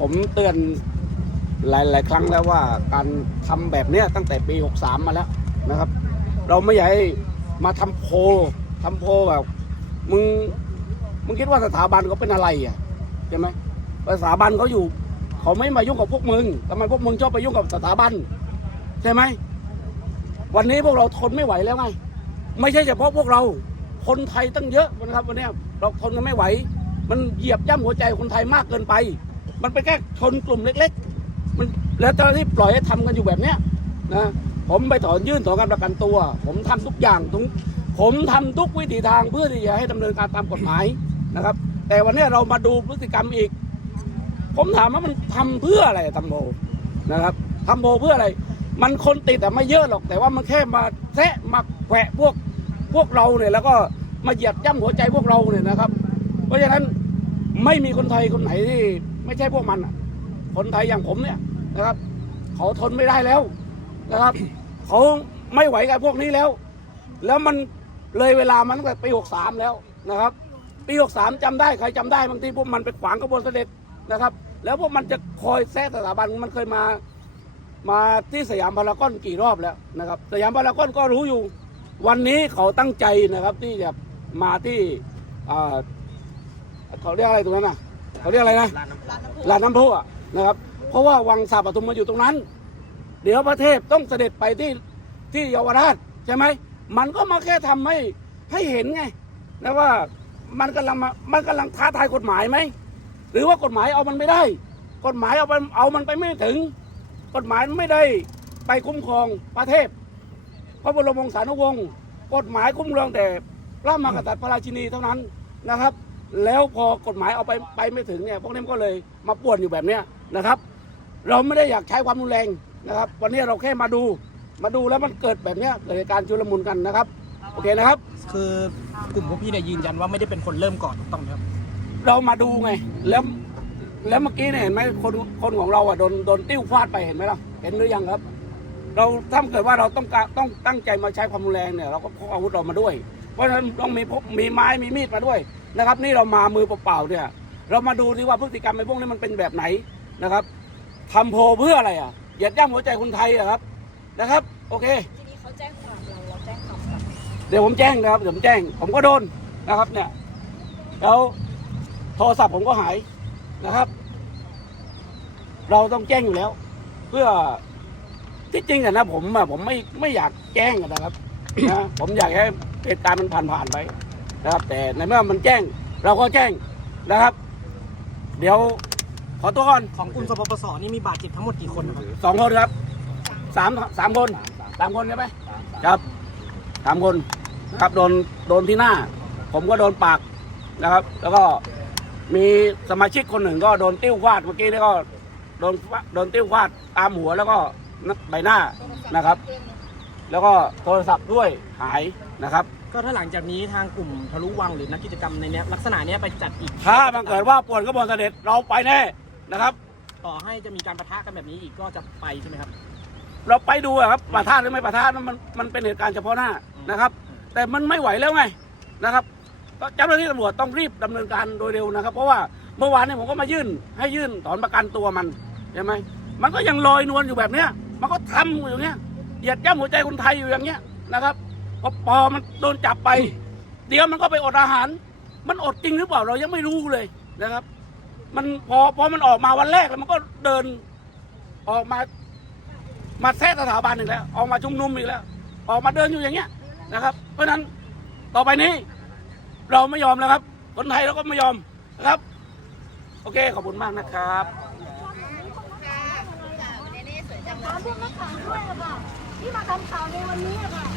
ผมเตือนหลายๆครั้งแล้วว่าการทำแบบเนี้ยตั้งแต่ปี 63 มาแล้วนะครับ เราไม่อยากให้มาทำโพลทำโพแบบมึงมึงคิดว่าสถาบันเขาเป็นอะไรอะใช่ไหมสถาบันเขาอยู่เขาไม่มายุ่งกับพวกมึงทำไมพวกมึงชอบไปยุ่งกับสถาบันใช่ไหมวันนี้พวกเราทนไม่ไหวแล้วไงไม่ใช่เฉพาะพวกเราคนไทยตั้งเยอะนะครับวันนี้เราทนกันไม่ไหว มันเหยียบย่ำหัวใจคนไทยมากเกินไป มันเป็นแค่ชนกลุ่มเล็ก ๆ มันแล้วเจ้าหน้าที่ปล่อยให้ทำกันอยู่แบบเนี้ยนะผมไปถอนยื่นถอนการประกันตัว ผมทำทุกอย่างทุกผมทำทุกวิถีทางเพื่อที่จะให้ดำเนินการตามกฎหมายนะครับ แต่วันนี้เรามาดูพฤติกรรมอีก ผมถามว่ามันทำเพื่ออะไรทำโมนะครับทำโมเพื่ออะไร มันคนติดแต่ไม่เยอะหรอก แต่ว่ามันแค่มาแทะมาแขวะพวกพวกเราเนี่ยแล้วก็มาเหยียบย่ำหัวใจพวกเราเนี่ยนะครับ เพราะฉะนั้นไม่มีคนไทยคนไหนที่ ไม่ใช่พวกมันคนไทยอย่างผมเนี่ยนะครับ เขาทนไม่ได้แล้วนะครับ เขาไม่ไหวกับพวกนี้แล้ว แล้วมันเลยเวลามันตั้งแต่ปีหกสามแล้วนะครับ ปีหกสามจำได้ใครจำได้บางทีพวกมันไปขวางกระบวนเสด็จนะครับ แล้วพวกมันจะคอยแทรกสถาบันมันเคยมามาที่สยามพารากอนกี่รอบแล้วนะครับ สยามพารากอนก็รู้อยู่ วันนี้เขาตั้งใจนะครับที่จะมาที่เขาเรียกอะไรตรงนั้นน่ะ เขาเรียกอะไรนะลานน้ำพุอะนะครับ เพราะว่าวังสาปทุมมาอยู่ตรงนั้น เดี๋ยวพระเทพต้องเสด็จไปที่ที่เยาวราชใช่ไหมมันก็มาแค่ทำให้ให้เห็นไงนะว่ามันกำลังมันกำลังท้าทายกฎหมายไหมหรือว่ากฎหมายเอามันไม่ได้ กฎหมายเอาเอามันไปไม่ถึง กฎหมายไม่ได้ไปคุ้มครองประเทศ พระบรมวงศานุวงศ์กฎหมายคุ้มครองแต่พระมหากษัตริย์พระราชินีเท่านั้นนะครับ แล้วพอกฎหมายเอาไปไปไม่ถึงเนี่ยพวกนี้มันก็เลยมาป่วนอยู่แบบเนี้ยนะครับ เราไม่ได้อยากใช้ความรุนแรงนะครับ วันนี้เราแค่มาดูมาดูแล้วมันเกิดแบบเนี้ยเกิดเหตุการณ์ชุลมุนกันนะครับโอเคนะครับ คือกลุ่มพวกพี่เนี่ยยืนยันว่าไม่ได้เป็นคนเริ่มก่อนถูกต้องไหมครับ เรามาดูไงแล้วแล้วเมื่อกี้เนี่ยเห็นไหมคนคนของเราอะโดนโดนติ้วฟาดไปเห็นไหมล่ะเห็นหรือยังครับ เราถ้าเกิดว่าเราต้องการต้องตั้งใจมาใช้ความรุนแรงเนี่ยเราก็พกอาวุธเรามาด้วย เพราะฉะนั้นต้องมีพกมีไม้มีมีดมาด้วย นะครับ นี่เรามามือเปล่าๆเนี่ย เรามาดูที่ว่าพฤติกรรมในพวกนี้มันเป็นแบบไหนนะครับทำโพลเพื่ออะไรอะเหยียดย่ำหัวใจคนไทยอะครับนะครับ โอเคทีนี้เขาแจ้งความเราเราแจ้งความกลับเดี๋ยวผมแจ้งนะครับเดี๋ยวผมแจ้ง ผมก็โดนนะครับเนี่ยแล้วโทรศัพท์ผมก็หายนะครับ เราต้องแจ้งอยู่แล้ว เพื่อที่จริงอะนะผมอะผมไม่ไม่อยากแจ้งอะนะครับนะผมอยากให้เหตุการณ์มันผ่านผ่านๆไป นะครับ แต่ในเมื่อมันแจ้ง เราก็แจ้งนะครับ เดี๋ยวขอตัวก่อนของกลุ่มสปปสนี่มีบาดเจ็บทั้งหมดกี่คนนะครับสองคนครับสามสามคนสามคนใช่ไหมครับสามคนนะครับโดนโดนที่หน้า ผมก็โดนปากนะครับ แล้วก็มีสมาชิกคนหนึ่งก็โดนติ้วฟาดเมื่อกี้นี่ก็โดนฟาโดนติ้วฟาดตามหัวแล้วก็ใบหน้านะครับ แล้วก็โทรศัพท์ด้วยหายนะครับ ก็ถ้าหลังจากนี้ทางกลุ่มทะลุวังหรือนักกิจกรรมในเนี้ยลักษณะเนี้ยไปจัดอีกถ้ามันเกิดว่าป่วนกระบวนเสด็จเราไปแน่นะครับ ต่อให้จะมีการประทะกันแบบนี้อีกก็จะไปใช่ไหมครับ เราไปดูอะครับประทานหรือไม่ประทานมันมันเป็นเหตุการณ์เฉพาะหน้านะครับ แต่มันไม่ไหวแล้วไงนะครับก็เจ้าหน้าที่ตำรวจต้องรีบดำเนินการโดยเร็วนะครับ เพราะว่าเมื่อวานเนี่ยผมก็มายื่นให้ยื่นถอนประกันตัวมันใช่ไหมมันก็ยังลอยนวลอยู่แบบเนี้ยมันก็ทำอยู่อย่างเงี้ยเหยียดย่ำหัวใจคนไทยอยู่อย่างเงี้ยนะครับ พอพอมันโดนจับไป เดี๋ยวมันก็ไปอดอาหาร มันอดจริงหรือเปล่าเรายังไม่รู้เลยนะครับ มันพอพอมันออกมาวันแรกแล้วมันก็เดินออกมามาแทรกสถาบันอีกแล้ว ออกมาชุมนุมอีกแล้ว ออกมาเดินอยู่อย่างเงี้ยนะครับ เพราะฉะนั้นต่อไปนี้ เราไม่ยอมแล้วครับ คนไทยเราก็ไม่ยอมนะครับ โอเคขอบคุณมากนะครับเนเน่สวยจังเลยถามพวกนักข่าวด้วยอะค่ะที่มาทำข่าวในวันนี้อะค่ะ